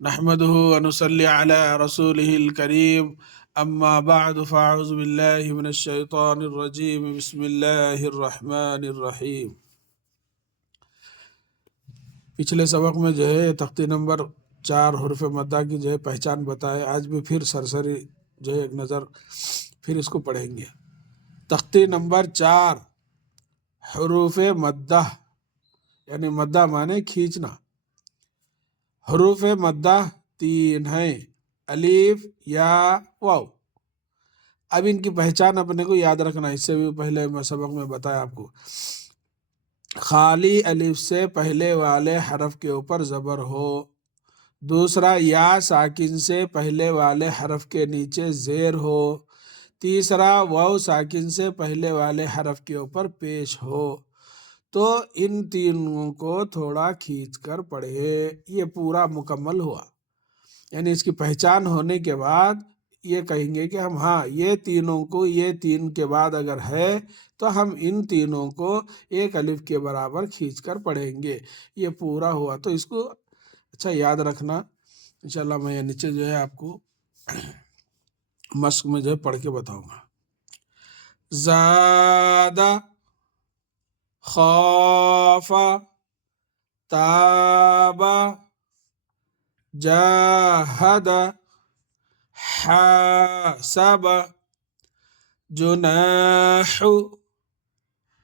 نحمده ونصلي على رسوله الكريم اما بعد فاعوذ بالله من الشيطان الرجيم بسم الله الرحمن الرحیم۔ پچھلے سبق میں جو ہے تختی نمبر 4 حروف مدہ کی جو ہے پہچان بتائے، آج بھی پھر سرسری جو ہے ایک نظر پھر اس کو پڑھیں گے۔ تختی نمبر 4 حروف مدہ، یعنی مدہ مانے کھینچنا۔ حروف مدہ 3 ہیں، الف، یا، واو۔ اب ان کی پہچان اپنے کو یاد رکھنا، اس سے بھی پہلے میں سبق میں بتایا آپ کو۔ خالی الف سے پہلے والے حرف کے اوپر زبر ہو، دوسرا یا ساکن سے پہلے والے حرف کے نیچے زیر ہو، تیسرا واو ساکن سے پہلے والے حرف کے اوپر پیش ہو، تو ان تینوں کو تھوڑا کھینچ کر پڑھے۔ یہ پورا مکمل ہوا، یعنی اس کی پہچان ہونے کے بعد یہ کہیں گے کہ ہم ہاں یہ تینوں کو، یہ تین کے بعد اگر ہے تو ہم ان تینوں کو ایک الف کے برابر کھینچ کر پڑھیں گے۔ یہ پورا ہوا تو اس کو اچھا یاد رکھنا۔ انشاءاللہ میں یہ نیچے جو ہے آپ کو مشق میں جو ہے پڑھ کے بتاؤں گا۔ زادہ، خاف، تاب، جاہد، حاسب، جناح،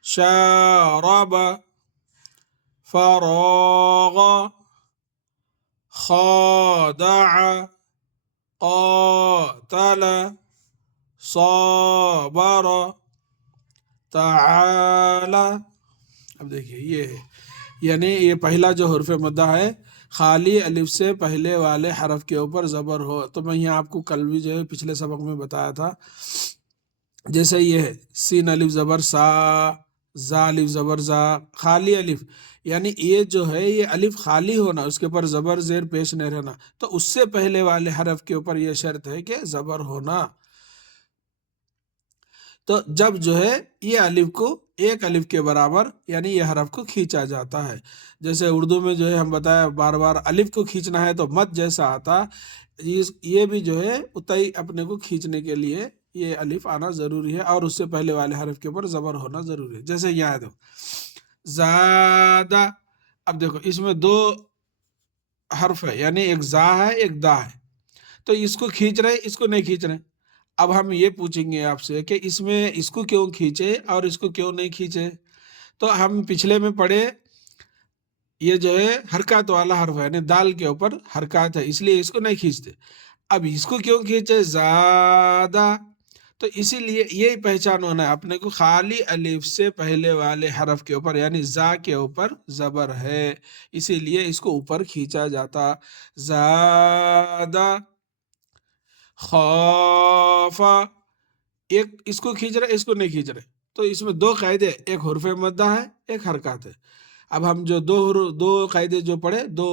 شارب، فراغ، خادع، قاتل، صابر، تعال۔ اب دیکھیے یہ ہے، یعنی یہ پہلا جو حرف مدہ ہے خالی الف سے پہلے والے حرف کے اوپر زبر ہو، تو میں یہاں آپ کو کل بھی جو ہے پچھلے سبق میں بتایا تھا، جیسے یہ ہے سین الف زبر سا، زا الف زبر زا، خالی الف، یعنی یہ جو ہے یہ الف خالی ہونا، اس کے اوپر زبر زیر پیش نہیں رہنا، تو اس سے پہلے والے حرف کے اوپر یہ شرط ہے کہ زبر ہونا۔ تو جب جو ہے یہ الف کو ایک الف کے برابر، یعنی یہ حرف کو کھینچا جاتا ہے، جیسے اردو میں جو ہے ہم بتایا بار بار الف کو کھینچنا ہے تو مد جیسا آتا، یہ بھی جو ہے اتائی اپنے کو کھینچنے کے لیے یہ الف آنا ضروری ہے، اور اس سے پہلے والے حرف کے اوپر زبر ہونا ضروری ہے۔ جیسے یہاں دو زادہ، اب دیکھو اس میں دو حرف ہے، یعنی ایک زا ہے ایک دا ہے، تو اس کو کھینچ رہے اس کو نہیں کھینچ رہے۔ اب ہم یہ پوچھیں گے آپ سے کہ اس میں اس کو کیوں کھینچے اور اس کو کیوں نہیں کھینچے؟ تو ہم پچھلے میں پڑھے یہ جو ہے حرکات والا حرف ہے، یعنی دال کے اوپر حرکات ہے، اس لیے اس کو نہیں کھینچتے۔ اب اس کو کیوں کھینچے؟ زادہ، تو اسی لیے یہی پہچان ہونا ہے اپنے کو، خالی الف سے پہلے والے حرف کے اوپر یعنی زا کے اوپر زبر ہے، اسی لیے اس کو اوپر کھینچا جاتا۔ زادہ، خوفا، ایک اس کو کھینچ رہے اس کو نہیں کھینچ رہے، تو اس میں دو قاعدے، ایک حرف مدہ ہے ایک حرکات ہے۔ اب ہم جو دو قاعدے جو پڑھے، دو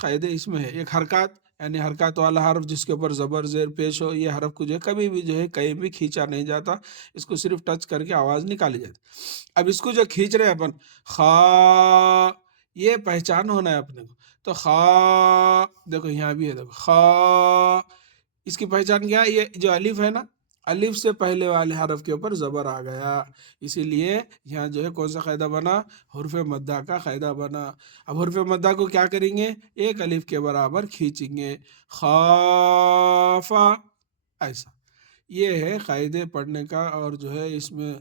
قاعدے اس میں ہے، ایک حرکات یعنی حرکات والا حرف جس کے اوپر زبر زیر پیش ہو، یہ حرف کو جو ہے کبھی بھی جو ہے کہیں بھی کھینچا نہیں جاتا، اس کو صرف ٹچ کر کے آواز نکالی جاتی۔ اب اس کو جو کھینچ رہے ہیں اپن خا، یہ پہچان ہونا ہے اپنے کو، تو خا دیکھو یہاں بھی ہے، دیکھو خا، اس کی پہچان کیا ہے؟ یہ جو الف ہے نا، الف سے پہلے والے حرف کے اوپر زبر آ گیا، اسی لیے یہاں جو ہے کون سا قاعدہ بنا؟ حرف مدہ کا قاعدہ بنا۔ اب حرف مدہ کو کیا کریں گے؟ ایک الف کے برابر کھینچیں گے، خافا، ایسا۔ یہ ہے قاعدے پڑھنے کا، اور جو ہے اس میں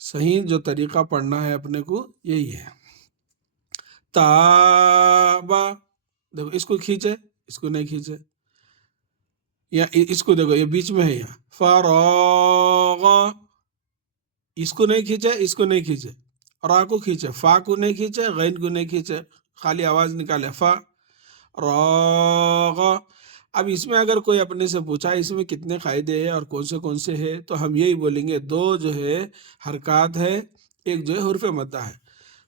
صحیح جو طریقہ پڑھنا ہے اپنے کو یہی ہے۔ تابا، دیکھو اس کو کھینچے اس کو نہیں کھینچے، یا اس کو دیکھو یہ بیچ میں ہے، یہاں فراغ، اس کو نہیں کھینچے اس کو نہیں کھینچے، را کو کھینچے، فا کو نہیں کھینچے، غین کو نہیں کھینچے، خالی آواز نکالے فا راغ۔ اب اس میں اگر کوئی اپنے سے پوچھا اس میں کتنے قاعدے ہیں اور کون سے ہیں، تو ہم یہی بولیں گے دو جو ہے حرکات ہے، ایک جو ہے حرف مدہ ہے۔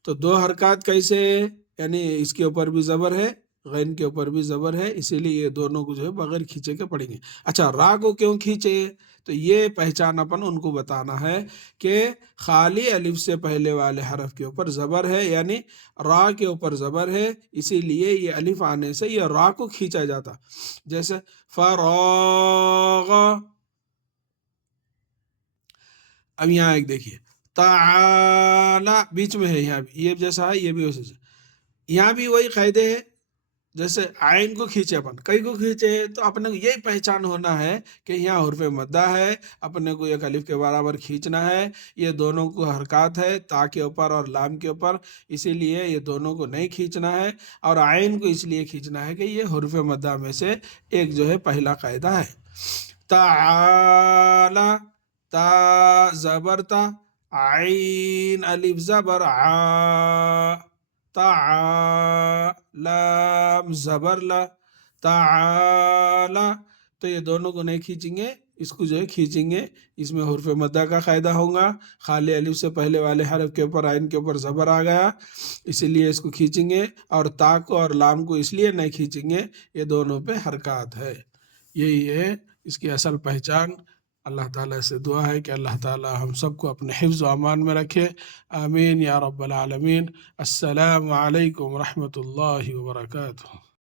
تو دو حرکات کیسے ہے؟ یعنی اس کے اوپر بھی زبر ہے، غین کے اوپر بھی زبر ہے، اسی لیے یہ دونوں کو جو ہے بغیر کھینچے کے پڑھیں گے۔ اچھا را کو کیوں کھینچے؟ تو یہ پہچان اپن ان کو بتانا ہے کہ خالی الف سے پہلے والے حرف کے اوپر زبر ہے، یعنی را کے اوپر زبر ہے، اسی لیے یہ الف آنے سے یہ را کو کھینچا جاتا۔ جیسے فراغ، اب یہاں ایک دیکھیے تعالی بیچ میں ہے، یہاں بھی یہ جیسا ہے، یہ بھی ویسے، یہاں بھی وہی قاعدے ہے۔ جیسے عین کو کھینچے اپن، کئی کو کھینچے تو اپنے کو یہی پہچان ہونا ہے کہ یہاں حرف مدہ ہے، اپنے کو ایک الف کے برابر کھینچنا ہے، یہ دونوں کو حرکات ہے تا کے اوپر اور لام کے اوپر، اسی لیے یہ دونوں کو نہیں کھینچنا ہے، اور عین کو اس لیے کھینچنا ہے کہ یہ حرف مدہ میں سے ایک جو ہے پہلا قاعدہ ہے۔ تعالی، تا زبر تا، عین الف زبر عا، لام زبر لا، تعالی، تو یہ دونوں کو نہیں کھینچیں گے، اس کو جو ہے کھینچیں گے، اس میں حرف مدہ کا قاعدہ ہوگا، خالی الف سے پہلے والے حرف کے اوپر عین کے اوپر زبر آ گیا، اسی لیے اس کو کھینچیں گے، اور تا کو اور لام کو اس لیے نہیں کھینچیں گے، یہ دونوں پہ حرکات ہے۔ یہی ہے اس کی اصل پہچان۔ اللہ تعالیٰ سے دعا ہے کہ اللہ تعالیٰ ہم سب کو اپنے حفظ و امان میں رکھے، آمین یا رب العالمین۔ السلام علیکم ورحمۃ اللہ وبرکاتہ۔